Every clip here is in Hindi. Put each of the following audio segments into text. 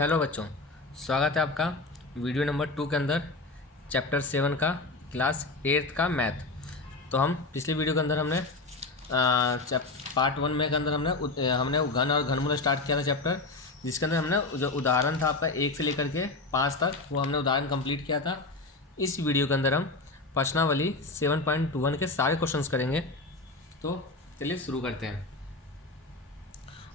हेलो बच्चों, स्वागत है आपका वीडियो नंबर 2 के अंदर चैप्टर 7 का क्लास 8 का मैथ। तो हम पिछले वीडियो के अंदर हमने पार्ट 1 में के अंदर हमने घन और घनमूल स्टार्ट किया था चैप्टर, जिसके अंदर हमने जो उदाहरण था आपका 1 से लेकर के 5 तक वो हमने उदाहरण कंप्लीट किया था। इस वीडियो के अंदर हम प्रश्नावली 7.1 के सारे क्वेश्चंस करेंगे। तो चलिए शुरू करते हैं।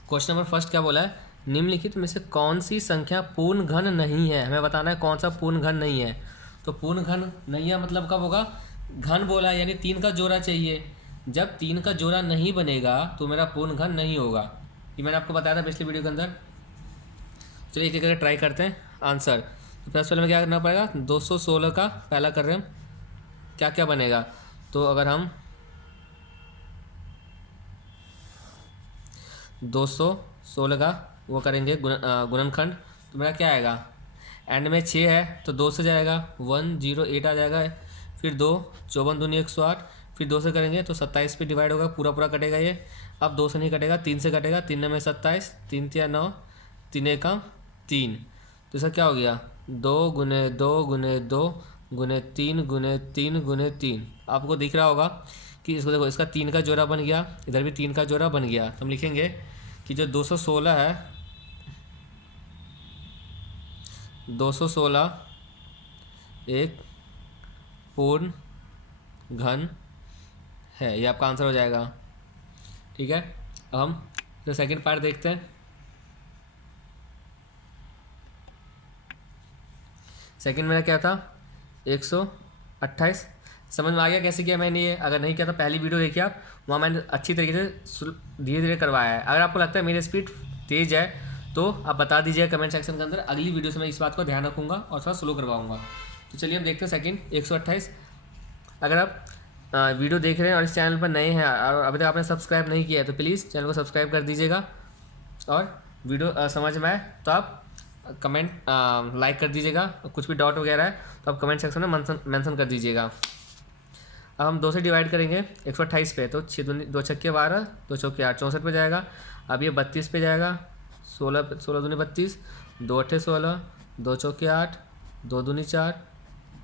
क्वेश्चन नंबर फर्स्ट क्या बोला है, निम्नलिखित में से कौन सी संख्या पूर्ण घन नहीं है। हमें बताना है कौन सा पूर्ण घन नहीं है। तो पूर्ण घन नहीं है मतलब कब होगा, घन बोला है यानी 3 का जोड़ा चाहिए। जब 3 का जोड़ा नहीं बनेगा तो मेरा पूर्ण घन नहीं होगा। ये मैंने आपको बताया था पिछले वीडियो के अंदर। चलिए एक एक करके ट्राई करते हैं आंसर। तो फर्स्ट वाले में क्या करना पड़ेगा, 216 का पहला कर रहे हैं, क्या क्या बनेगा। तो अगर हम 216 का वो करेंगे गुणनखंड, तो मेरा क्या आएगा, एंड में 6 है तो 2 से जाएगा 108 आ जाएगा। फिर 2 54 दूनी 108, फिर 2 से करेंगे तो 27 पे डिवाइड होगा, पूरा पूरा कटेगा ये। अब 2 से नहीं कटेगा, 3 से कटेगा, 3 में 27, 3 या 9, 3 एक 3। तो इसका क्या हो गया, 2 गुने 2 गुने 2 गुने 3 गुने 3 गुने 3। आपको दिख रहा होगा कि इसको देखो, इसका 3 का जोड़ा बन गया, इधर भी 3 का जोड़ा बन गया। तो हम लिखेंगे कि जो 216 है, 216 एक पूर्ण घन है। ये आपका आंसर हो जाएगा। ठीक है, अब हम जो सेकंड पार्ट देखते हैं। सेकंड मेरा क्या था, 128। समझ में आ गया कैसे किया मैंने ये? अगर नहीं किया तो पहली वीडियो देखिए आप, वहाँ मैंने अच्छी तरीके से धीरे धीरे करवाया है। अगर आपको लगता है मेरी स्पीड तेज़ है तो आप बता दीजिए कमेंट सेक्शन के अंदर। अगली वीडियो से मैं इस बात को ध्यान रखूँगा और थोड़ा स्लो करवाऊँगा। तो चलिए हम देखते हैं सेकंड 128। अगर आप वीडियो देख रहे हैं और इस चैनल पर नए हैं और अभी तक आपने सब्सक्राइब नहीं किया है तो प्लीज़ चैनल को सब्सक्राइब कर दीजिएगा। और वीडियो समझ में आए तो आप कमेंट लाइक कर दीजिएगा। कुछ भी डाउट वगैरह है तो आप कमेंट सेक्शन में मेंशन कर दीजिएगा। अब हम 2 से डिवाइड करेंगे 128 पे, तो 6 2 छक्के 12, 2 चौके 8, 64 पे जाएगा। अब ये 32 पे जाएगा, 16 दूनी 32, 2 अट्ठे 16, 2 चौके 8, 2 दूनी 4,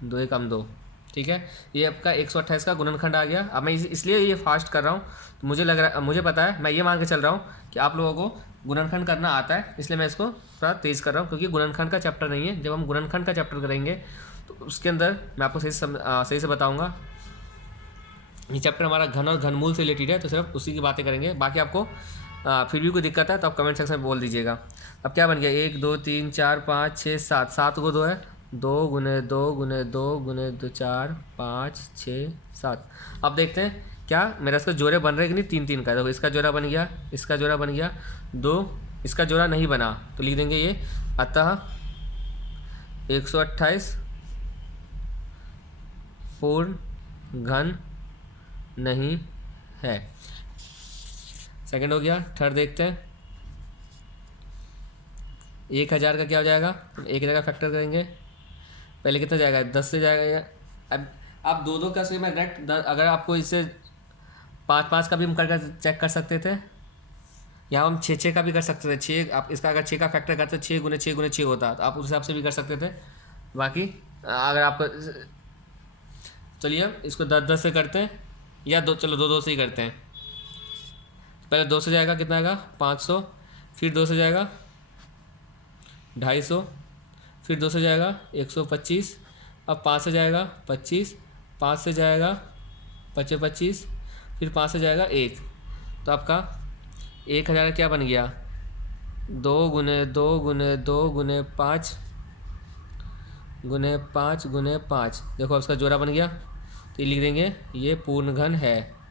2 एक 2। ठीक है, ये आपका 128 का गुणनखंड आ गया। अब मैं इसलिए ये फास्ट कर रहा हूँ, तो मुझे पता है, मैं ये मान के चल रहा हूँ कि आप लोगों को गुणनखंड करना आता है, इसलिए मैं इसको थोड़ा तेज़ कर रहा हूँ, क्योंकि गुणनखंड का चैप्टर नहीं है। जब हम गुणनखंड का चैप्टर करेंगे तो उसके अंदर मैं आपको सही से बताऊँगा। ये चैप्टर हमारा घन और घनमूल से रिलेटेड है, तो सिर्फ उसी की बातें करेंगे। बाकी आपको फिर भी कोई दिक्कत है तो आप कमेंट सेक्शन में बोल दीजिएगा। अब क्या बन गया, 1 2 3 4 5 6 7, 7 को 2 है, 2 गुने 2 गुने 2 गुने 2 4 5 6 7। अब देखते हैं क्या मेरा इसका जोड़े बन रहे कि नहीं। 3 3 का देखो, इसका जोड़ा बन गया, इसका जोड़ा बन गया, 2 इसका जोड़ा नहीं बना तो लिख देंगे ये। अतः 128 पूर्ण घन नहीं है। सेकंड हो गया। थर्ड देखते हैं, 1000 का क्या हो जाएगा, 1000 का फैक्टर करेंगे। पहले कितना जाएगा, 10 से जाएगा ये। अब आप 2 2 का से मैं डायरेक्ट, अगर आपको इससे 5 5 का भी हम करके चेक कर सकते थे, या हम 6 6 का भी कर सकते थे। 6 आप इसका अगर 6 का फैक्टर करते 6 गुने 6 गुने 6 होता, तो आप उस हिसाब से भी कर सकते थे। बाकी अगर आपको, चलिए इसको 10 10 से करते हैं, या 2 चलो 2 2 से ही करते हैं। पहले 2 से जाएगा कितना आएगा, 500, फिर 2 से जाएगा 250, फिर 2 से जाएगा 125, अब 5 से जाएगा 25, 5 से जाएगा 25, फिर 5 से जाएगा 1। तो आपका 1000 क्या बन गया, 2 गुने 2 गुने 2 गुने 5 गुने 5 गुने 5। देखो इसका जोड़ा बन गया, तो ये लिख देंगे ये पूर्ण घन है।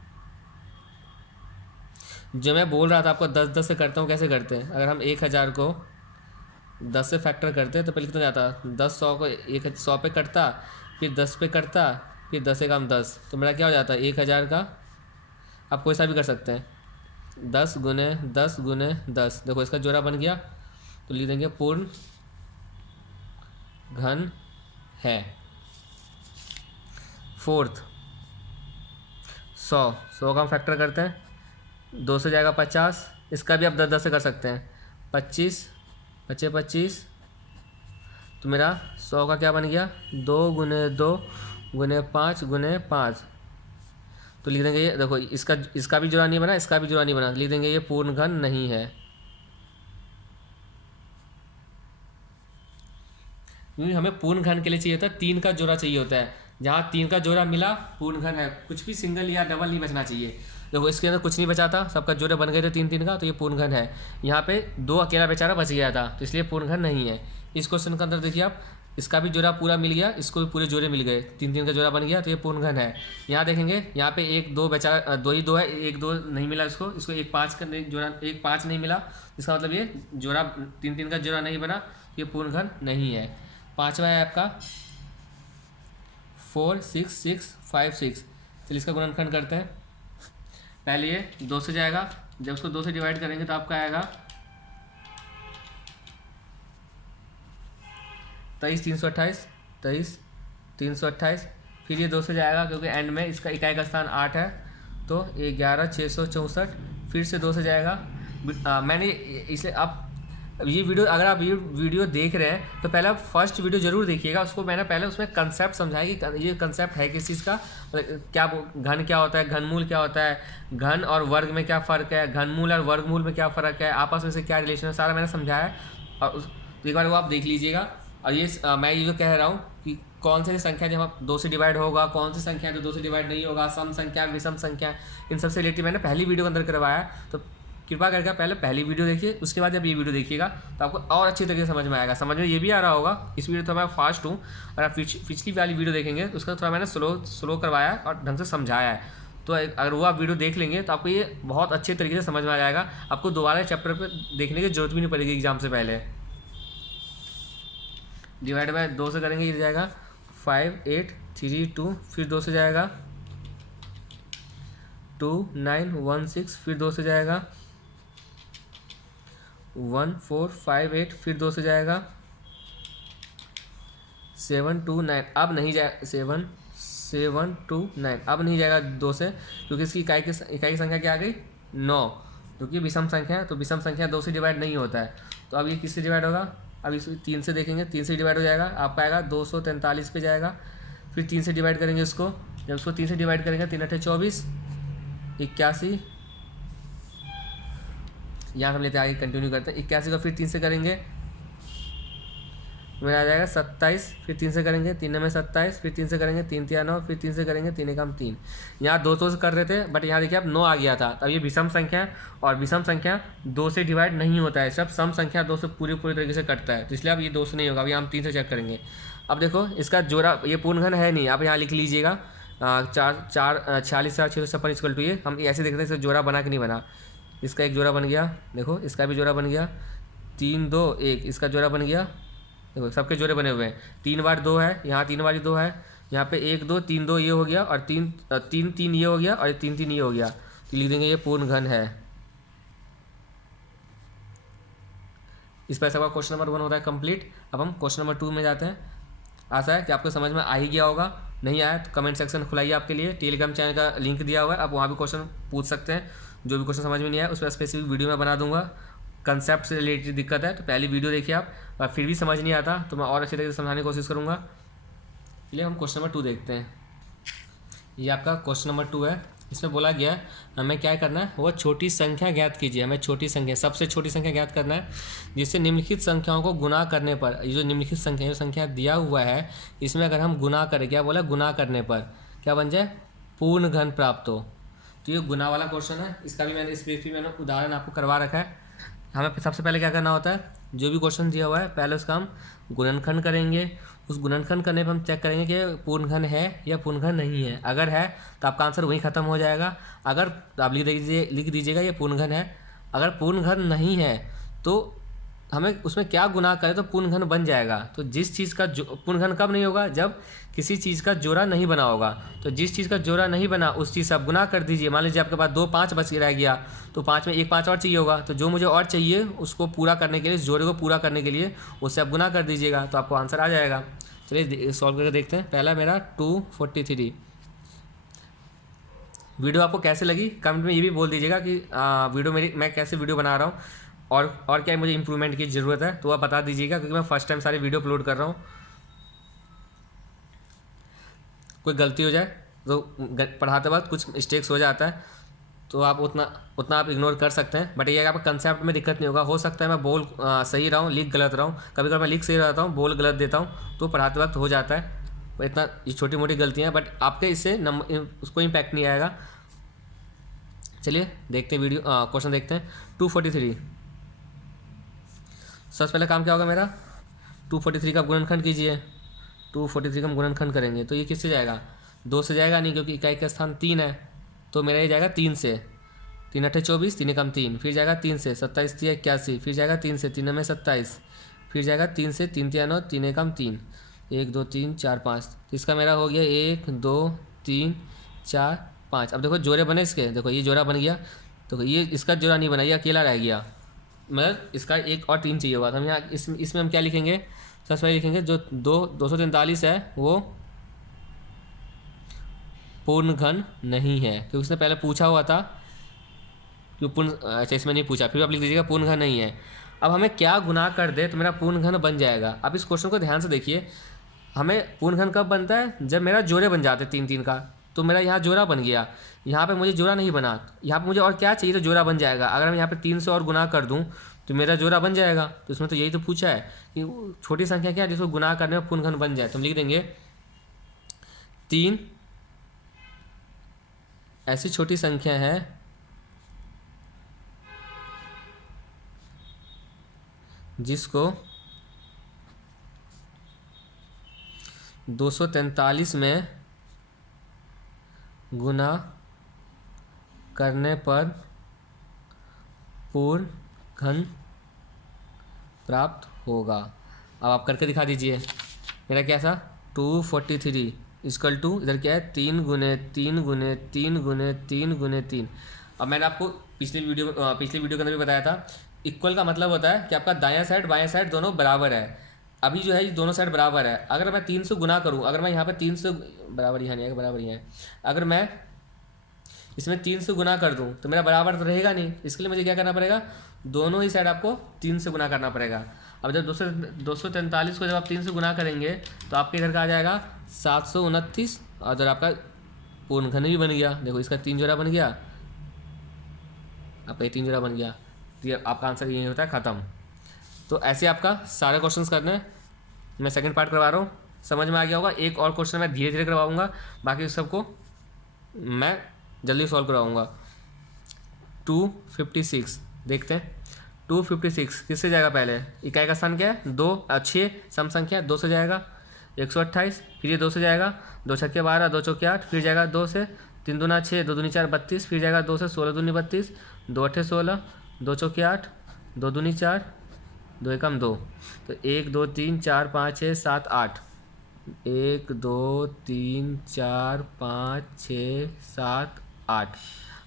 जो मैं बोल रहा था आपको 10 10 से करता हूँ, कैसे करते हैं, अगर हम 1000 को 10 से फैक्टर करते हैं तो पहले कितना जाता, 10 100 को 100 पे कटता, फिर 10 पे कटता, फिर 10 एक 10, तो मेरा क्या हो जाता है 1000 का। आप कोई सा भी कर सकते हैं, 10 गुने 10 गुने 10। देखो इसका जोड़ा बन गया, तो लिख देंगे पूर्ण घन है। फोर्थ 100 का हम फैक्टर करते हैं, 2 से जाएगा 50, इसका भी आप 10 10 से कर सकते हैं। 25 25 तो मेरा 100 का क्या बन गया, 2 गुने 2 गुने 5 गुने 5। तो लिख देंगे ये, देखो इसका भी जोड़ा नहीं बना, इसका भी जोड़ा नहीं बना, लिख देंगे ये पूर्ण घन नहीं है, क्योंकि हमें पूर्ण घन के लिए चाहिए होता है 3 का जोड़ा चाहिए होता है। जहाँ 3 का जोड़ा मिला पूर्ण घन है, कुछ भी सिंगल या डबल नहीं बचना चाहिए। देखो इसके अंदर कुछ नहीं बचा था, सबका जोड़े बन गए थे 3 का, तो ये पूर्ण घन है। यहाँ पे 2 अकेला बेचारा बच गया था, तो इसलिए पूर्ण घन नहीं है। इस क्वेश्चन के अंदर देखिए आप, इसका भी जोड़ा पूरा मिल गया, इसको भी पूरे जोड़े मिल गए, 3 का जोड़ा बन गया, तो ये पूर्ण घन है। यहाँ देखेंगे यहाँ पे 1 2 बेचारा 2 ही 2 है, 1 2 नहीं मिला इसको 1 5 का जोड़ा 1 5 नहीं मिला, इसका मतलब ये जोड़ा 3 का जोड़ा नहीं बना, ये पूर्ण घन नहीं है। पाँचवा है आपका 4 6 6 5 6। चलिए इसका गुणनखंड करते हैं। पहले ये 2 से जाएगा, जब उसको 2 से डिवाइड करेंगे तो आपका आएगा 23 328, 23 328। फिर ये 2 से जाएगा क्योंकि एंड में इसका इकाई का स्थान 8 है, तो 11 664। फिर से 2 से जाएगा। मैंने इसे आप ये वीडियो, अगर आप ये वीडियो देख रहे हैं तो पहले आप फर्स्ट वीडियो जरूर देखिएगा, उसको मैंने पहले उसमें कंसेप्ट समझाया कि ये कंसेप्ट है किस चीज़ का, मतलब क्या घन क्या होता है, घनमूल क्या होता है, घन और वर्ग में क्या फ़र्क है, घनमूल और वर्गमूल में क्या फ़र्क है, आपस में से क्या रिलेशन है, सारा मैंने समझाया है। और एक बार वो आप देख लीजिएगा। और ये मैं ये जो कह रहा हूँ कि कौन सी संख्या जब आप 2 से डिवाइड होगा, कौन सी संख्या जो 2 से डिवाइड नहीं होगा, सम संख्या विषम संख्या, इन सबसे रिलेटेड मैंने पहली वीडियो के अंदर करवाया। तो कृपा करके पहले पहली वीडियो देखिए, उसके बाद जब ये वीडियो देखिएगा तो आपको और अच्छी तरीके से समझ में आएगा। समझ में ये भी आ रहा होगा, इस वीडियो तो मैं फास्ट हूँ, और आप पिछली वाली वीडियो देखेंगे तो उसका थोड़ा मैंने स्लो करवाया और ढंग से समझाया है। तो अगर वो आप वीडियो देख लेंगे तो आपको ये बहुत अच्छे तरीके से समझ में आ जाएगा, आपको दोबारा चैप्टर पर देखने की जरूरत भी नहीं पड़ेगी एग्जाम से पहले। डिवाइड बाय 2 से करेंगे, ये जाएगा 5 8 3 2। फिर 2 से जाएगा 2 9 1 6। फिर 2 से जाएगा 1 4 5 8। फिर 2 से जाएगा 7 2 9। अब नहीं जाएगा 7 7 2 9, अब नहीं जाएगा 2 से, क्योंकि इसकी इकाई की संख्या क्या आ गई 9, क्योंकि विषम संख्या है, तो विषम संख्या 2 से डिवाइड नहीं होता है। तो अब ये किससे डिवाइड होगा, अब इस 3 से देखेंगे, 3 से डिवाइड हो जाएगा, आपका आएगा 243 पे जाएगा। फिर 3 से डिवाइड करेंगे इसको, जब उसको 3 से डिवाइड करेंगे 3 8 24 81। यहाँ हम लेते आगे कंटिन्यू करते हैं। 81 को फिर 3 से करेंगे, मेरा आ जाएगा 27। फिर 3 से करेंगे, 3 में 27। फिर 3 से करेंगे 3 3 9। फिर 3 से करेंगे 3 1 3। यहाँ 2 से कर रहे थे, बट यहाँ देखिए अब 9 आ गया था। तब ये विषम संख्या है, और विषम संख्या 2 से डिवाइड नहीं होता है, सब सम संख्या 2 से पूरी तरीके से कटता है, तो इसलिए अब ये 2 से नहीं होगा। अभी हम 3 से चेक करेंगे। अब देखो इसका जोड़ा, ये पूर्ण घन है नहीं, आप यहाँ लिख लीजिएगा 46 656 इक्वल टू ये। हम ऐसे देखते हैं इसका जोड़ा बना कि नहीं बना। इसका एक जोड़ा बन गया, देखो इसका भी जोड़ा बन गया, 3 2 1, इसका जोड़ा बन गया। देखो सबके जोड़े बने हुए हैं, 3 बार 2 है, यहाँ 3 बार 2 है, यहाँ पे 1 2 3 2 ये हो गया, और 3 3 ये हो गया, और 3 3 ये हो गया। तो लिख देंगे ये पूर्ण घन है। इस पर सबका क्वेश्चन नंबर 1 होता है कंप्लीट। अब हम क्वेश्चन नंबर 2 में जाते हैं। आशा है कि आपको समझ में आ ही गया होगा, नहीं आया तो कमेंट सेक्शन खुलाइए आपके लिए, टेलीग्राम चैनल का लिंक दिया हुआ है, आप वहाँ भी क्वेश्चन पूछ सकते हैं। जो भी क्वेश्चन समझ में नहीं आया उस पर स्पेसिफिक वीडियो मैं बना दूंगा। कंसेप्ट से रिलेटेड दिक्कत है तो पहली वीडियो देखिए आप, और फिर भी समझ नहीं आता तो मैं और अच्छे तरीके से समझाने की कोशिश करूँगा। चलिए हम क्वेश्चन नंबर 2 देखते हैं। ये आपका क्वेश्चन नंबर 2 है। इसमें बोला गया हमें क्या करना है, वो छोटी संख्या ज्ञात कीजिए। हमें छोटी संख्या, सबसे छोटी संख्या ज्ञात करना है, जिससे निम्नलिखित संख्याओं को गुना करने पर, ये जो निम्नलिखित संख्या जो संख्या दिया हुआ है इसमें अगर हम गुना करें, क्या बोला, गुना करने पर क्या बन जाए, पूर्ण घन प्राप्त हो। तो ये गुना वाला क्वेश्चन है, इसका भी मैंने इस पेज पे मैंने उदाहरण आपको करवा रखा है। हमें सबसे पहले क्या करना होता है, जो भी क्वेश्चन दिया हुआ है पहले उसका हम गुणनखंड करेंगे। उस गुणनखंड करने पर हम चेक करेंगे कि पूर्ण घन है या पूर्ण घन नहीं है। अगर है तो आपका आंसर वहीं ख़त्म हो जाएगा। अगर तो आप लिख दीजिएगा ये पूर्ण घन है। अगर पूर्ण घन नहीं है तो हमें उसमें क्या गुना करें तो पूर्ण घन बन जाएगा। तो जिस चीज़ का पूर्ण घन कब नहीं होगा, जब किसी चीज़ का जोड़ा नहीं बना होगा। तो जिस चीज़ का जोड़ा नहीं बना उस चीज़ से आप गुना कर दीजिए। मान लीजिए आपके पास 2 5 बच रह गया, तो 5 में 1 5 और चाहिए होगा, तो जो मुझे और चाहिए उसको पूरा करने के लिए, इस जोड़े को पूरा करने के लिए उससे आप गुना कर दीजिएगा, तो आपको आंसर आ जाएगा। चलिए सॉल्व करके देखते हैं। पहला मेरा 243। वीडियो आपको कैसे लगी कमेंट में ये भी बोल दीजिएगा कि वीडियो मैं कैसे वीडियो बना रहा हूँ। और क्या मुझे इम्प्रूवमेंट की ज़रूरत है, तो आप बता दीजिएगा, क्योंकि मैं फर्स्ट टाइम सारे वीडियो अपलोड कर रहा हूँ। कोई गलती हो जाए तो पढ़ाते वक्त कुछ मिस्टेक्स हो जाता है, तो आप उतना उतना आप इग्नोर कर सकते हैं। बट ये आपका कंसेप्ट में दिक्कत नहीं होगा। हो सकता है मैं बोल सही रहा हूँ, लिख गलत रहा हूँ, कभी कभी मैं लिख सही रहता हूँ, बोल गलत देता हूँ, तो पढ़ाते वक्त हो जाता है। तो इतना ये छोटी मोटी गलतियाँ, बट आपके इससे नंबर उसको इम्पैक्ट नहीं आएगा। चलिए देखते हैं वीडियो, क्वेश्चन देखते हैं। 243, सबसे पहले काम क्या होगा मेरा, 243 का गुणनखंड कीजिए। 243 का हम गुणनखंड करेंगे तो ये किससे जाएगा, 2 से जाएगा नहीं, क्योंकि इकाई का स्थान 3 है, तो मेरा ये जाएगा 3 से। 3 अट्ठे 24, 3 एकम 3, फिर जाएगा 3 से। 27 3 81, फिर जाएगा 3 से। 3 में 27, फिर जाएगा 3 से। 3 3 9, 3 एकम 3, 1 2 3 4 5। इसका मेरा हो गया 1 2 3 4 5। अब देखो जोड़े बने इसके, देखो ये जोड़ा बन गया, देखो ये इसका जोड़ा नहीं बना, ये अकेला रह गया, मतलब इसका एक और 3 चाहिए होगा। तो हम यहाँ इसमें हम क्या लिखेंगे, सबसे पहले लिखेंगे जो 243 है वो पूर्ण घन नहीं है, क्योंकि उसने पहले पूछा हुआ था कि पूर्ण, अच्छा इसमें नहीं पूछा, फिर आप लिख दीजिएगा पूर्ण घन नहीं है। अब हमें क्या गुना कर दे तो मेरा पूर्ण घन बन जाएगा। अब इस क्वेश्चन को ध्यान से देखिए, हमें पूर्ण घन कब बनता है, जब मेरा जोड़े बन जाते 3 3 का। तो मेरा यहाँ जोड़ा बन गया, यहाँ पे मुझे जोड़ा नहीं बना, यहाँ पे मुझे और क्या चाहिए, तो जोड़ा बन जाएगा। अगर मैं यहाँ पे 3 से और गुना कर दूँ तो मेरा जोड़ा बन जाएगा। तो इसमें तो यही तो पूछा है कि छोटी संख्या क्या है जिसको गुना करने में पूर्ण घन बन जाए। तो हम लिख देंगे 3 ऐसी छोटी संख्या है जिसको 243 में गुना करने पर पूर्ण घन प्राप्त होगा। अब आप करके दिखा दीजिए। मेरा क्या था, 243 इक्वल टू, इधर क्या है 3 गुने 3 गुने 3 गुने 3 गुने 3। अब मैंने आपको पिछले वीडियो के अंदर भी बताया था, इक्वल का मतलब होता है कि आपका दायां साइड बायां साइड दोनों बराबर है। अभी जो है ये दोनों साइड बराबर है। अगर मैं 3 से गुना करूँ, अगर मैं यहाँ पर 3 से बराबर यहाँ नहीं है, बराबर यहाँ है, अगर मैं इसमें 3 से गुना कर दूँ तो मेरा बराबर तो रहेगा नहीं। इसके लिए मुझे क्या करना पड़ेगा, दोनों ही साइड आपको 3 से गुना करना पड़ेगा। अब जब 243 को जब आप 3 से गुना करेंगे तो आपके इधर का आ जाएगा 729, और इधर आपका पूर्ण घन भी बन गया। देखो इसका 3 जोड़ा बन गया, आपका ये 3 जोड़ा बन गया। तो ये आपका आंसर यही होता है, ख़त्म। तो ऐसे आपका सारे क्वेश्चंस करने हैं। मैं सेकंड पार्ट करवा रहा हूँ, समझ में आ गया होगा। एक और क्वेश्चन मैं धीरे धीरे करवाऊँगा, बाकी सबको मैं जल्दी सॉल्व करवाऊँगा। 256 देखते हैं। 256 किससे जाएगा, पहले इकाई का स्थान क्या है 2, 6 सम संख्या 2 से जाएगा। 128, फिर ये 2 से जाएगा, 2 छक्के 12, 2 चौके 8, फिर जाएगा 2 से। 3 दूना 6, 2 दूनी 4 32, फिर जाएगा 2 से। 16 दूनी 32, 2 अट्ठे 16, 2 चौके 8, 2 दूनी 4, 2 एकम 2। तो 1 2 3 4 5 6 7 8, 1 2 3 4 5 6 7 8।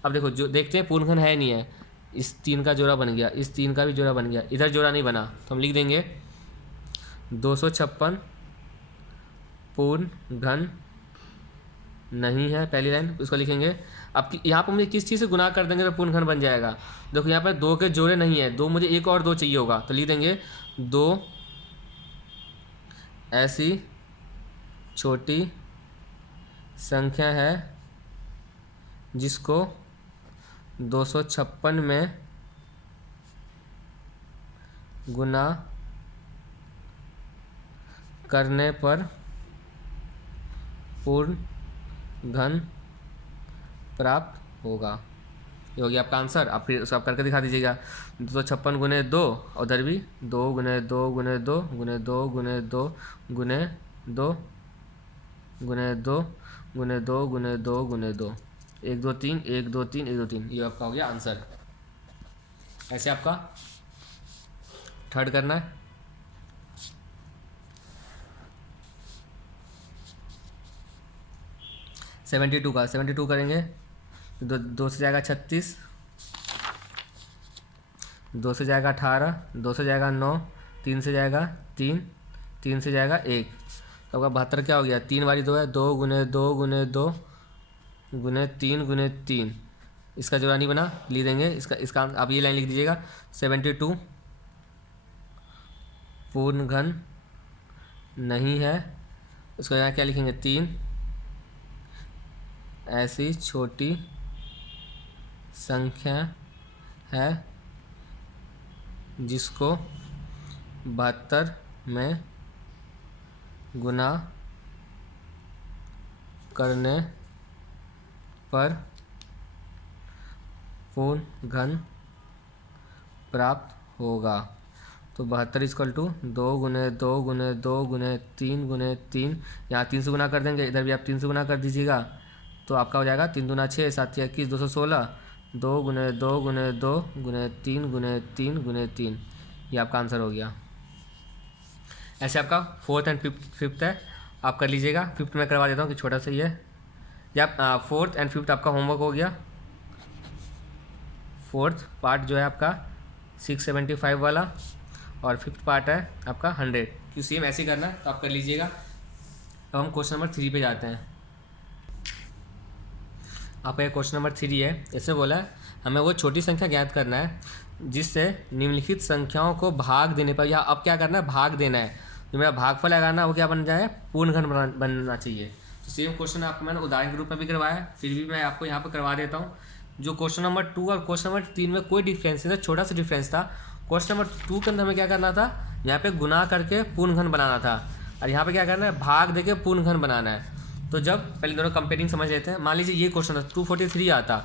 अब देखो जो देखते हैं पूर्ण घन है नहीं है, इस 3 का जोड़ा बन गया, इस 3 का भी जोड़ा बन गया, इधर जोड़ा नहीं बना, तो हम लिख देंगे 256 पूर्ण घन नहीं है, पहली लाइन उसको लिखेंगे। अब यहाँ पर मुझे किस चीज़ से गुना कर देंगे तो पूर्ण घन बन जाएगा। देखो यहाँ पर 2 के जोड़े नहीं है, 2 मुझे एक और 2 चाहिए होगा, तो लिख देंगे 2 ऐसी छोटी संख्या है जिसको 256 में गुना करने पर पूर्ण घन प्राप्त होगा। ये हो गया आपका आंसर। आप फिर उसको आप करके दिखा दीजिएगा। 256 गुने 2, और उधर भी 2 गुने 2 गुने 2 गुने 2 गुने 2 गुने 2 गुने 2 गुने 2 गुने 2 गुने 2, 1 2 3 1 2 3 1 2 3। ये आपका हो गया आंसर। ऐसे आपका थर्ड करना है। सेवेंटी टू का 72 करेंगे, 2 से जाएगा 36, 2 से जाएगा 18, 2 से जाएगा 9, 3 से जाएगा 3, 3 से जाएगा 1, तो आपका 72 क्या हो गया, 3 बारी 2 है, 2 गुने 2 गुने 2 गुने 3 गुने 3, इसका जोड़ा नहीं बना, लिख देंगे इसका आप ये लाइन लिख दीजिएगा 72 पूर्ण घन नहीं है। उसको यहाँ क्या लिखेंगे 3 ऐसी छोटी संख्या है जिसको 72 में गुना करने पर पूर्ण घन प्राप्त होगा। तो 72 इक्वल टू 2 गुने 2 गुने 2 गुने 3 गुने 3, यहाँ 3 से गुना कर देंगे, इधर भी आप 3 से गुना कर दीजिएगा तो आपका हो जाएगा 3 दूना 6, 7 21 216, 2 गुने 2 गुने 2 गुने 3 गुने 3 गुने 3, ये आपका आंसर हो गया। ऐसे आपका 4th एंड 5th है, आप कर लीजिएगा। 5th में करवा देता हूँ कि छोटा सा ही है। या 4th एंड 5th आपका होमवर्क हो गया। 4th पार्ट जो है आपका 675 वाला और 5th पार्ट है आपका 100, क्यों सेम ऐसे करना है तो आप कर लीजिएगा। अब हम क्वेश्चन नंबर 3 पे जाते हैं। आपका क्वेश्चन नंबर 3 है, ऐसे बोला है हमें वो छोटी संख्या ज्ञात करना है जिससे निम्नलिखित संख्याओं को भाग देने पर, या अब क्या करना है भाग देना है, जो मेरा भागफल लगाना वो क्या बन जाए पूर्ण घन बनना चाहिए। तो सेम क्वेश्चन आपको मैंने उदाहरण के रूप में भी करवाया है, फिर भी मैं आपको यहाँ पर करवा देता हूँ। जो क्वेश्चन नंबर 2 और क्वेश्चन नंबर 3 में कोई डिफरेंस नहीं था, छोटा सा डिफरेंस था। क्वेश्चन नंबर 2 के अंदर हमें क्या करना था, यहाँ पे गुना करके पूर्ण घन बनाना था, और यहाँ पे क्या करना है भाग देके पूर्ण घन बनाना है। तो जब पहले दोनों कंपेयरिंग समझ लेते हैं। मान लीजिए ये क्वेश्चन था 243 आता,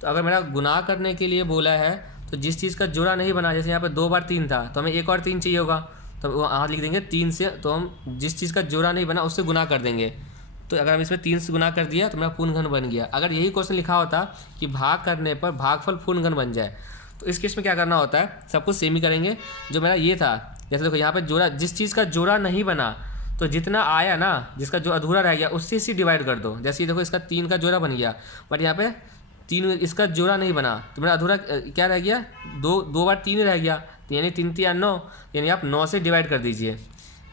तो अगर मेरा गुना करने के लिए बोला है तो जिस चीज़ का जोड़ा नहीं बना, जैसे यहाँ पे 2 बार 3 था तो हमें 1 और 3 चाहिए होगा, तो वहाँ लिख देंगे 3 से, तो हम जिस चीज़ का जोड़ा नहीं बना उससे गुना कर देंगे। तो अगर हम इसमें 3 से गुना कर दिया तो मेरा पूर्ण घन बन गया। अगर यही क्वेश्चन लिखा होता कि भाग करने पर भागफल पूर्ण घन बन जाए, तो इस केस में क्या करना होता है, सब कुछ सेम ही करेंगे। जो मेरा ये था, जैसे देखो यहाँ पे जोड़ा, जिस चीज़ का जोड़ा नहीं बना तो जितना आया ना, जिसका जो अधूरा रह गया उससे इसी डिवाइड कर दो। जैसे ये देखो इसका 3 का जोड़ा बन गया, बट यहाँ पे 3 इसका जोड़ा नहीं बना, तो मेरा अधूरा क्या रह गया, 2 बार 3 रह गया, यानी 3 3 9, यानी आप 9 से डिवाइड कर दीजिए।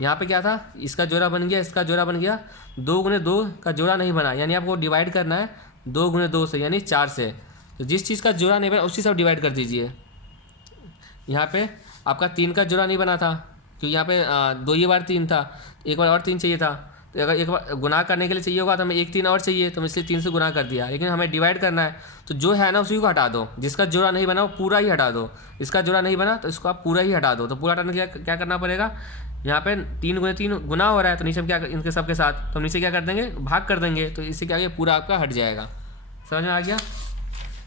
यहाँ पे क्या था, इसका जोड़ा बन गया, इसका जोड़ा बन गया, 2 गुने 2 का जोड़ा नहीं बना, यानी आपको डिवाइड करना है 2 गुने 2 से, यानी 4 से। तो जिस चीज़ का जोड़ा नहीं बना उसी से डिवाइड कर दीजिए। यहाँ पे आपका 3 का जोड़ा नहीं बना था, क्योंकि यहाँ पे 2 ही बार 3 था, एक बार और 3 चाहिए था। तो अगर एक बार गुना करने के लिए चाहिए होगा तो हमें 1 3 और चाहिए, तो इसलिए 3 से गुना कर दिया। लेकिन हमें डिवाइड करना है, तो जो है ना उसी को हटा दो, जिसका जोड़ा नहीं बना वो पूरा ही हटा दो, इसका जोड़ा नहीं बना तो इसको आप पूरा ही हटा दो। तो पूरा हटाने के लिए क्या करना पड़ेगा, यहाँ पे 3 गुने 3 गुना हो रहा है, तो नीचे हम क्या इनके सब के साथ, तो हम नीचे क्या कर देंगे भाग कर देंगे, तो इससे क्या पूरा आपका हट जाएगा। समझ में आ गया।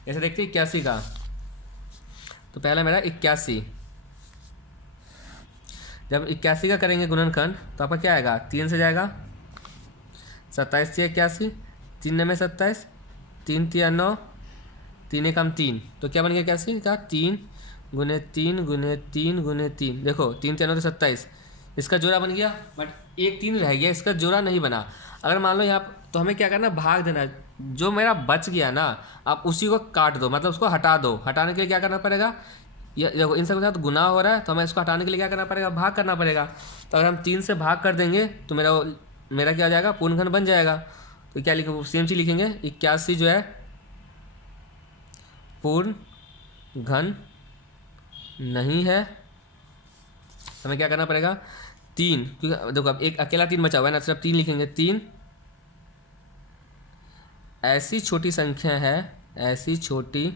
ऐसे देखते 81 का, तो पहला मेरा 81, जब 81 का करेंगे गुणनखंड तो आपका क्या आएगा, 3 से जाएगा, 27 से 81, 3 9 27, 3 3 9, 3 1 3, तो क्या बन गया 81 का 3 गुने 3 गुने 3 गुने 3। देखो 3 3 9 27, इसका जोड़ा बन गया, बट 1 3 रह गया, इसका जोड़ा नहीं बना। अगर मान लो यहाँ, तो हमें क्या करना, भाग देना है। जो मेरा बच गया ना, आप उसी को काट दो, मतलब उसको हटा दो। हटाने के लिए क्या करना पड़ेगा, ये देखो इन सब के साथ गुना हो रहा है, तो हमें इसको हटाने के लिए क्या करना पड़ेगा, भाग करना पड़ेगा। तो अगर हम 3 से भाग कर देंगे तो मेरा क्या हो जाएगा, पूर्ण घन बन जाएगा। तो क्या लिखेंगे, सेम चीज लिखेंगे, 81 जो है पूर्ण घन नहीं है। हमें क्या करना पड़ेगा, 3, क्योंकि देखो अब एक अकेला 3 बचा हुआ है ना, सिर्फ 3 लिखेंगे। 3 ऐसी छोटी संख्या है, ऐसी छोटी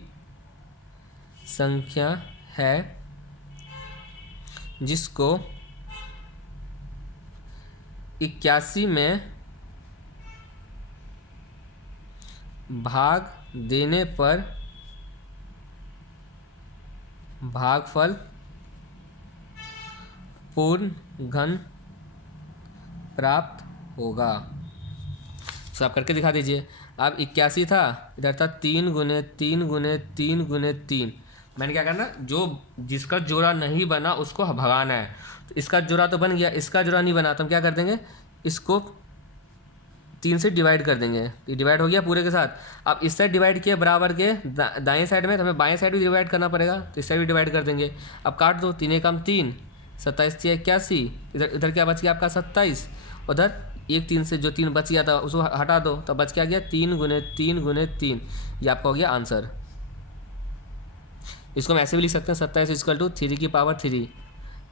संख्या है जिसको 81 में भाग देने पर भागफल पूर्ण घन प्राप्त होगा। तो आप करके दिखा दीजिए। अब 81 था, इधर था 3 गुने 3 गुने 3 गुने 3। मैंने क्या करना, जो जिसका जोड़ा नहीं बना उसको भगाना है। तो इसका जोड़ा तो बन गया, इसका जोड़ा नहीं बना, तो हम क्या कर देंगे, इसको 3 से डिवाइड कर देंगे। ये डिवाइड हो गया पूरे के साथ। अब इस साइड डिवाइड किया बराबर के दाएं साइड में, तो हमें बाएं साइड भी डिवाइड करना पड़ेगा, तो इस साइड भी डिवाइड कर देंगे। अब काट दो, 3 1 3, 27 3 81, इधर क्या बच गया आपका 27, उधर 1 3 से जो 3 बच गया था उसको हटा दो, तो बच क्या गया 3 गुने 3 गुने 3। ये आपका हो गया आंसर। इसको हम ऐसे भी लिख सकते हैं 27 इक्वल टू 3 की पावर 3,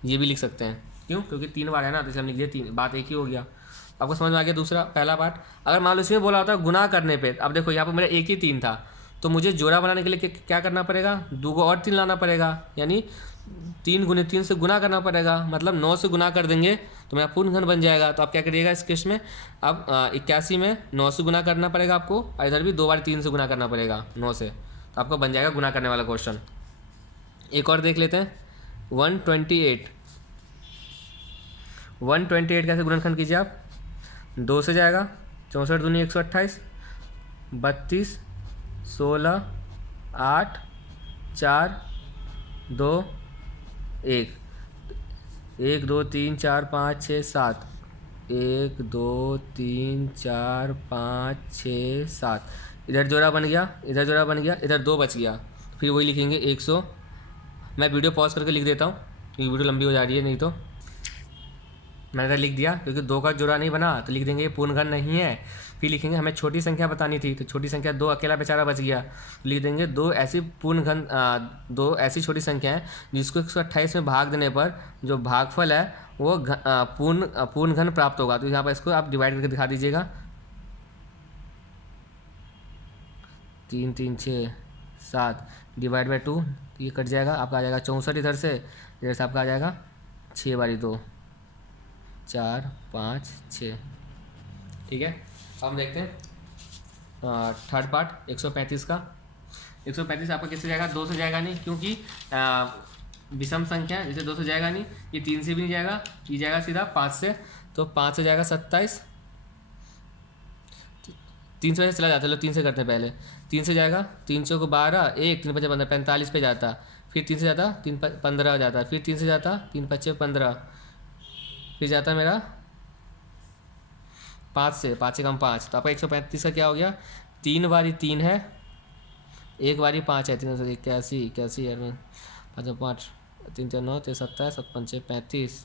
ये भी लिख सकते हैं। क्यों? क्योंकि 3 बार है ना, तो इसलिए हम लिख दिया 3, बात एक ही हो गया। आपको समझ में आ गया दूसरा पहला पार्ट। अगर मान लो इसमें बोला होता गुना करने पे, अब देखो यहाँ पर मेरा एक ही 3 था, तो मुझे जोड़ा बनाने के लिए क्या करना पड़ेगा, 2 को और 3 लाना पड़ेगा, यानी 3 गुने 3 से गुना करना पड़ेगा, मतलब 9 से गुना कर देंगे तो मेरा पूर्ण घन बन जाएगा। तो आप क्या करिएगा इस केस में, अब 81 में 9 से गुना करना पड़ेगा आपको, और इधर भी 2 बार 3 से गुना करना पड़ेगा 9 से, तो आपको बन जाएगा गुना करने वाला क्वेश्चन। एक और देख लेते हैं 128 कैसे गुणनखंड कीजिए आप, 2 से जाएगा, 64 दूनी 128, 32, 16, 8, 4, 2, 1, 1 2 3 4 5 6 7, 1 2 3 4 5 6 7, इधर जोड़ा बन गया, इधर जोड़ा बन गया, इधर 2 बच गया, फिर वही लिखेंगे 100। मैं वीडियो पॉज करके लिख देता हूँ क्योंकि वीडियो लंबी हो जा रही है, नहीं तो मैंने इधर लिख दिया, क्योंकि 2 का जोड़ा नहीं बना तो लिख देंगे ये पूर्ण घन नहीं है। फिर लिखेंगे हमें छोटी संख्या बतानी थी, तो छोटी संख्या 2 अकेला बेचारा बच गया, तो लिख देंगे 2 ऐसी पूर्ण घन 2 ऐसी छोटी संख्या है जिसको 128 में भाग देने पर जो भागफल है वो पूर्ण घन प्राप्त होगा। तो यहाँ पर इसको आप डिवाइड करके दिखा दीजिएगा, 3 3 6 7 डिवाइड बाई 2, ये कट जाएगा, आपका आ जाएगा 64, इधर से आपका आ जाएगा 6 बारी 2, 4 5 6। ठीक है, अब हम देखते हैं थर्ड पार्ट 135 का। 135 आपका किससे जाएगा, 2 से जाएगा नहीं, क्योंकि विषम संख्या जैसे 2 से जाएगा नहीं, ये 3 से भी नहीं जाएगा, ये जाएगा सीधा 5 से, तो 5 से जाएगा 27, 3 से चला जाता है, लो 3 से करते हैं पहले, 3 से जाएगा, 3 चौको 12, 1 3 5 15, 45 पे जाता, फिर 3 से जाता 3 15 हो जाता, फिर 3 से जाता 3 5 15, फिर जाता मेरा 5 से 5, तो आपका 135 का क्या हो गया, 3 बारी 3 है, 1 बारी 5 है, 3 से 81 है, 5 5 3 4 9 3 27 7 5 35।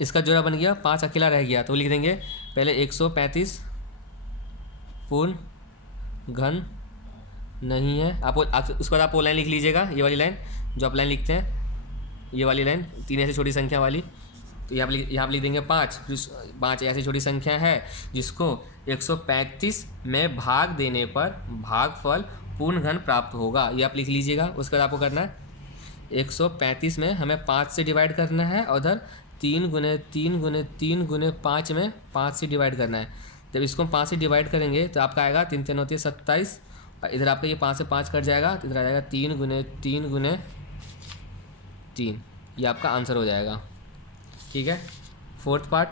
इसका जोड़ा बन गया, 5 अकेला रह गया, तो लिख देंगे पहले 135 पूर्ण घन नहीं है। उसके बाद आप वो लाइन लिख लीजिएगा, ये वाली लाइन जो आप लाइन लिखते हैं, ये वाली लाइन 3 ऐसी छोटी संख्या वाली, तो यहाँ पर लिख देंगे 5 ऐसी छोटी संख्या है जिसको 135 में भाग देने पर भागफल पूर्ण घन प्राप्त होगा, ये आप लिख लीजिएगा। उसके बाद आपको करना है 135 में हमें 5 से डिवाइड करना है, और उधर 3 गुने 3 गुने 3 गुने 5 में 5 से डिवाइड करना है। जब इसको हम 5 से डिवाइड करेंगे तो आपका आएगा 3 3 9 27, और इधर आपका ये 5 से 5 कट जाएगा, तो इधर आ जाएगा 3 गुने 3 गुने 3, ये आपका आंसर हो जाएगा। ठीक है, फोर्थ पार्ट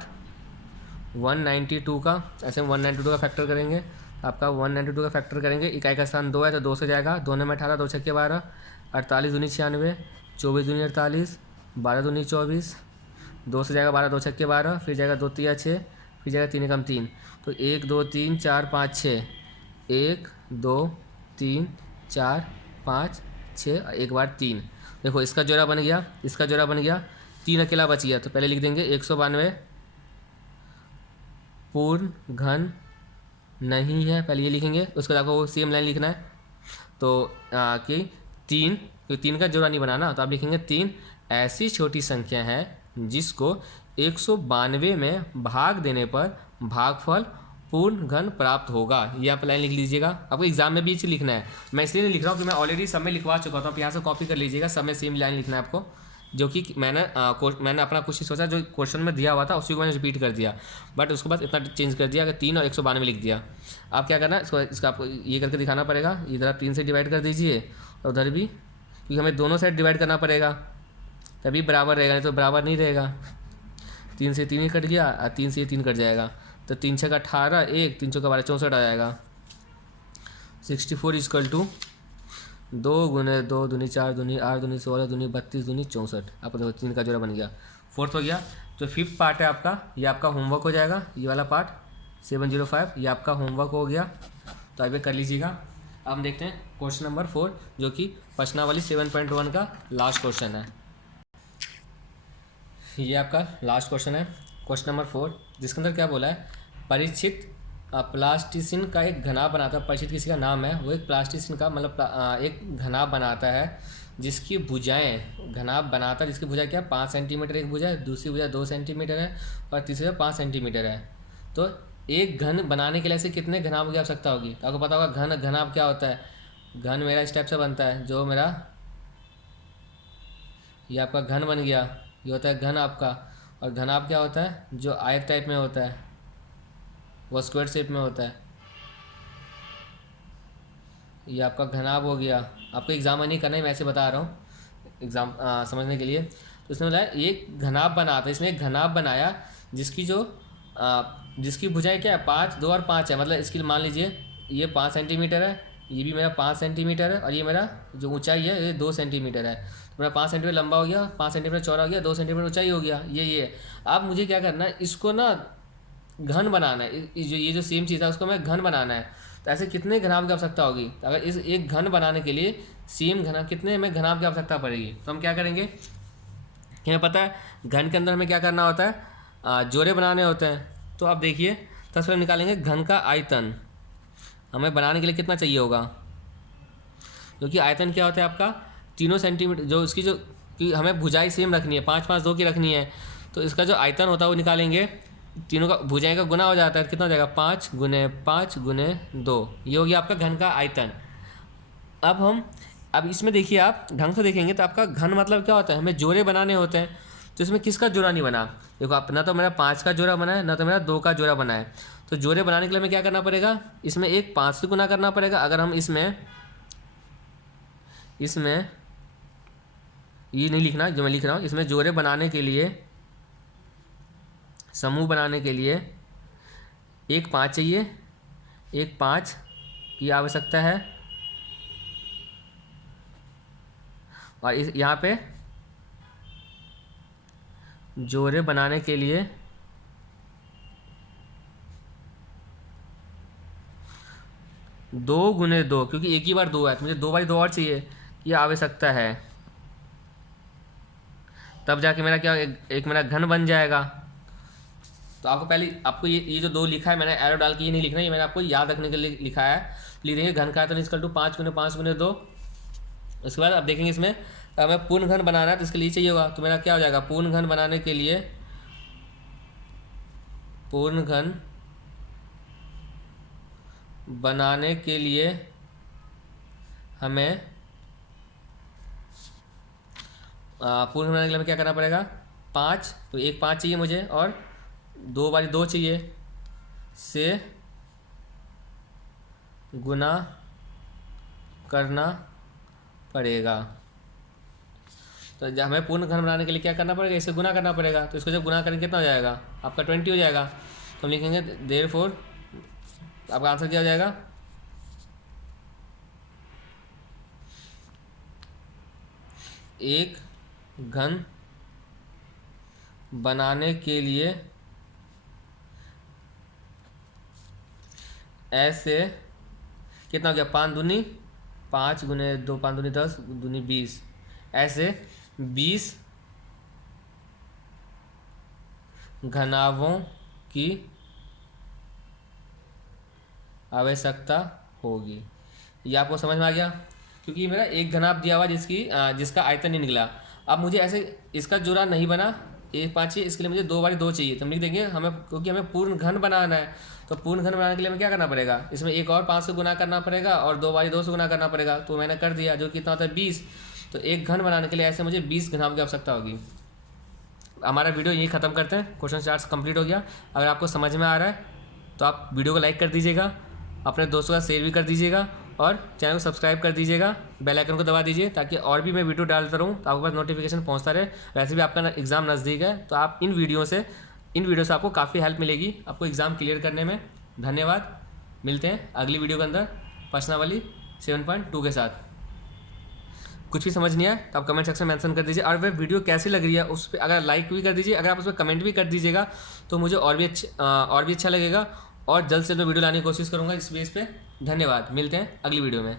192 का, ऐसे हम 192 का फैक्टर करेंगे, आपका 192 का फैक्टर करेंगे, इकाई का स्थान 2 है तो 2 से जाएगा, 2 में 18, 2 छक्के 12, 48 दूनी 96, 24 दूनी 48, 12 दूनी 24, 2 से जाएगा 12, 2 छक्के 12, फिर जाएगा 2 तिया 6, फिर जाएगा 3 एकम 3, तो 1 2 3 4 5 6, 1 2 3 4 5 6, एक बार 3। देखो इसका जोड़ा बन गया, इसका जोड़ा बन गया, 3 अकेला बच गया, तो पहले लिख देंगे 192 पूर्ण घन नहीं है, पहले ये लिखेंगे। उसके बाद आपको वो सेम लाइन लिखना है, तो कि 3 का जोड़ा नहीं बनाना, तो आप लिखेंगे 3 ऐसी छोटी संख्या है जिसको 192 में भाग देने पर भागफल पूर्ण घन प्राप्त होगा, ये आप लाइन लिख लीजिएगा। आपको एग्जाम में भी चीज़ लिखना है, मैं इसलिए नहीं लिख रहा हूँ कि मैं ऑलरेडी सब में लिखवा चुका था, आप यहाँ से कॉपी कर लीजिएगा, सब में सेम लाइन लिखना है आपको, जो कि मैंने अपना कुछ सोचा जो क्वेश्चन में दिया हुआ था उसी को मैंने रिपीट कर दिया, बट उसके बाद इतना चेंज कर दिया कि 3 और 192 लिख दिया। आप क्या करना है, इसका आपको ये करके दिखाना पड़ेगा, इधर आप 3 से डिवाइड कर दीजिए, और उधर भी, क्योंकि हमें दोनों साइड डिवाइड करना पड़ेगा तभी बराबर रहेगा, नहीं तो बराबर नहीं रहेगा। 3 से 3 ही कट गया, और 3 से 3 कट जाएगा, तो 3 6 18, 1 3 4 12 64 आ जाएगा। 64 इक्वल टू 2 गुने 2 दूनी 4 दूनी 8 दूनी 16 दूनी 32 दूनी 64, आपको देखो 3 का जोड़ा बन गया। फोर्थ हो गया, जो फिफ्थ पार्ट है आपका, ये आपका होमवर्क हो जाएगा, ये वाला पार्ट 705, ये आपका होमवर्क हो गया, तो आप ये कर लीजिएगा। अब हम देखते हैं क्वेश्चन नंबर 4, जो कि प्रश्नावली 7.1 का लास्ट क्वेश्चन है। ये आपका लास्ट क्वेश्चन है, क्वेश्चन नंबर 4, जिसके अंदर क्या बोला है, परीक्षित प्लास्टिसिन का एक घनाभ बनाता है, परिचित किसी का नाम है, वो एक प्लास्टिसिन का मतलब एक घनाभ बनाता है जिसकी भुजाएं, घनाभ बनाता है जिसकी भुजा क्या है 5 सेंटीमीटर एक भुजा है, दूसरी भुजा 2 सेंटीमीटर है और तीसरी भुजा 5 सेंटीमीटर है। तो एक घन बनाने के लिए ऐसे कितने घनाभ की आवश्यकता होगी? तो आपको पता होगा घनाभ क्या होता है। घन मेरा इस टाइप से बनता है, जो मेरा ये आपका घन बन गया, ये होता है घन आपका। और घनाभ क्या होता है? जो आयत टाइप में होता है, वो स्क्वायर शेप में होता है। ये आपका घनाभ हो गया। आपको एग्जाम में नहीं करना है, मैं ऐसे बता रहा हूँ एग्जाम समझने के लिए। तो इसने बोला ये घनाभ बनाता है, इसने एक घनाभ बनाया जिसकी भुजाएं क्या है 5, 2 और 5 है। मतलब इसकी मान लीजिए ये 5 सेंटीमीटर है, ये भी मेरा 5 सेंटीमीटर है और ये मेरा जो ऊंचाई है ये 2 सेंटीमीटर है। तो मेरा 5 सेंटीमीटर लंबा हो गया, 5 सेंटीमीटर चौड़ा हो गया, 2 सेंटीमीटर ऊंचाई हो गया, ये। अब मुझे क्या करना है, इसको ना घन बनाना है। ये जो सेम चीज़ है उसको मैं घन बनाना है। तो ऐसे कितने घनाभ की आवश्यकता होगी? तो अगर इस एक घन बनाने के लिए सेम घनाभ कितने में घनाभ की आवश्यकता पड़ेगी? तो हम क्या करेंगे कि हमें पता है घन के अंदर हमें क्या करना होता है, जोड़े बनाने होते हैं। तो आप देखिए सबसे पहले निकालेंगे घन का आयतन। हमें बनाने के लिए कितना चाहिए होगा? क्योंकि आयतन क्या होता है आपका 3 सेंटीमीटर, जो इसकी जो कि हमें भुजाई सेम रखनी है 5, 5, 2 की रखनी है। तो इसका जो आयतन होता है वो निकालेंगे, तीनों का भुजाएं का गुना हो जाता है, कितना हो जाएगा 5 गुने 5 गुने 2, ये हो गया आपका घन का आयतन। अब इसमें देखिए आप ढंग से देखेंगे तो आपका घन मतलब क्या होता है, हमें जोड़े बनाने होते हैं। तो इसमें किसका जोड़ा नहीं बना? देखो आप, ना तो मेरा 5 का जोड़ा बना है, ना तो मेरा 2 का जोड़ा बना है। तो जोड़े बनाने के लिए हमें क्या करना पड़ेगा, इसमें एक 5 से गुना करना पड़ेगा। अगर हम इसमें ये नहीं लिखना जो मैं लिख रहा हूँ, इसमें जोड़े बनाने के लिए, समूह बनाने के लिए एक 5 चाहिए, एक 5 की आवश्यकता है। और इस यहाँ पे जोड़े बनाने के लिए 2 गुने 2, क्योंकि एक ही बार 2 है तो मुझे 2 बार 2 और चाहिए, ये आवश्यकता है। तब जाके मेरा क्या एक मेरा घन बन जाएगा। तो आपको ये जो 2 लिखा है मैंने एरो डाल के, ये नहीं लिखना, ये मैंने आपको याद रखने के लिए लिखा है। लिख देंगे घन का आयतन इक्वल टू 5 गुने 5 गुने 2। उसके बाद अब देखेंगे इसमें हमें पूर्ण घन बनाना है तो इसके लिए चाहिए होगा। तो मेरा क्या हो जाएगा, पूर्ण घन बनाने के लिए हमें क्या करना पड़ेगा, 5, तो एक 5 चाहिए मुझे और 2 बारी 2 चाहिए से गुना करना पड़ेगा। तो जब हमें पूर्ण घन बनाने के लिए क्या करना पड़ेगा, इसे गुना करना पड़ेगा। तो इसको जब गुना करेंगे कितना हो जाएगा आपका 20 हो जाएगा। तो हम लिखेंगे देयरफॉर आपका आंसर क्या हो जाएगा, एक घन बनाने के लिए ऐसे कितना हो गया 5 दूनी 5 गुने 2 5 दूनी 10 दूनी 20, ऐसे 20 घनाभों की आवश्यकता होगी। ये आपको समझ में आ गया? क्योंकि मेरा एक घनाभ दिया हुआ जिसका आयतन नहीं निकला। अब मुझे ऐसे इसका जोड़ा नहीं बना, एक 5 चाहिए, इसके लिए मुझे 2 बारी 2 चाहिए। तो हम लिख देंगे क्योंकि हमें पूर्ण घन बनाना है। तो पूर्ण घन बनाने के लिए हमें क्या करना पड़ेगा, इसमें एक और 5 से गुना करना पड़ेगा और 2 बारी 2 से गुना करना पड़ेगा। तो मैंने कर दिया, जो कितना होता है 20। तो एक घन बनाने के लिए ऐसे मुझे 20 घनाभ की आवश्यकता होगी। हमारा वीडियो यही ख़त्म करते हैं। क्वेश्चन चार्ट कंप्लीट हो गया। अगर आपको समझ में आ रहा है तो आप वीडियो को लाइक कर दीजिएगा, अपने दोस्तों का शेयर भी कर दीजिएगा और चैनल को सब्सक्राइब कर दीजिएगा, बेल आइकन को दबा दीजिए ताकि और भी मैं वीडियो डालता रहूँ तो आपके पास नोटिफिकेशन पहुँचता रहे। वैसे भी आपका एग्ज़ाम नज़दीक है तो आप इन वीडियो से आपको काफ़ी हेल्प मिलेगी आपको एग्ज़ाम क्लियर करने में। धन्यवाद। मिलते हैं अगली वीडियो के अंदर प्रश्नावली 7.2 के साथ। कुछ भी समझ नहीं आया तो आप कमेंट सेक्शन में मेंशन कर दीजिए और वह वीडियो कैसी लग रही है उस पर अगर लाइक भी कर दीजिए, अगर आप उस पर कमेंट भी कर दीजिएगा तो मुझे और भी अच्छा लगेगा और जल्द से जल्द वीडियो लाने की कोशिश करूँगा इस बेस पे। धन्यवाद। मिलते हैं अगली वीडियो में।